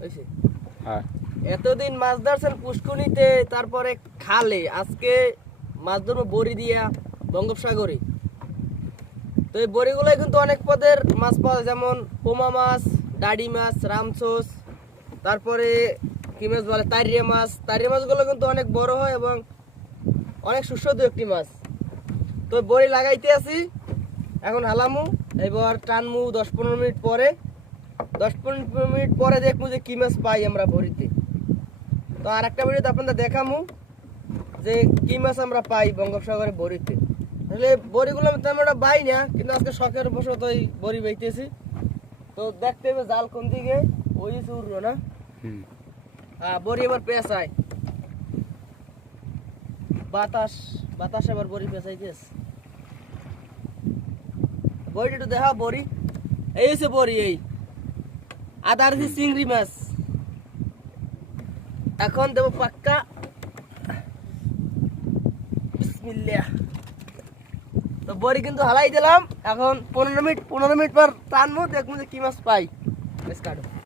হইছে হ্যাঁ এতদিন মাছ ধরছেন পুষ্কুনিতে তারপরে খালে আজকে মাছ ধরবো বড়ি দিয়া বঙ্গোপসাগরে তো এই বড়িগুলো কিন্তু অনেক পদের মাছ পাওয়া যায় যেমন পোমা মাছ ডাডি মাছ রামছোস তারপরে কি মাছ বলে তারিয়া মাছগুলো কিন্তু অনেক বড় হয় এবং অনেক সুস্বাদু একটি মাছ তো বড়ি লাগাইতে আছি এখন হালামু এবার টানমু 10-15 মিনিট পরে 10-15 মিনিট পরে দেখবো যে কি মাছ পাই আমরা বড়িতে তো আর একটা ভিডিওতে আপনাদের দেখামু যে কি মাছ আমরা পাই বঙ্গোপসাগরে বড়িতে আসলে বড়িগুলো তেমন একটা পাই না কিন্তু আজকে শখের বশত ওই বড়ি বাইতেছি তো দেখতে হবে জাল কোন দিকে ওই উড়লো না হ্যাঁ বড়ি এবার পেঁচায় বাতাস এবার বড়ি পেঁচাই দিয়েছে বড়িটা একটু দেখা বড়ি এই হচ্ছে বড়ি এই আদার দিয়ে চিংড়ি মাছ এখন দেবো পাক্কা বিসমিল্লাহ তো বড়ি কিন্তু হালাই দিলাম এখন 15 মিনিট পর টানবো দেখবো যে কি মাছ পাই বেশ কাটো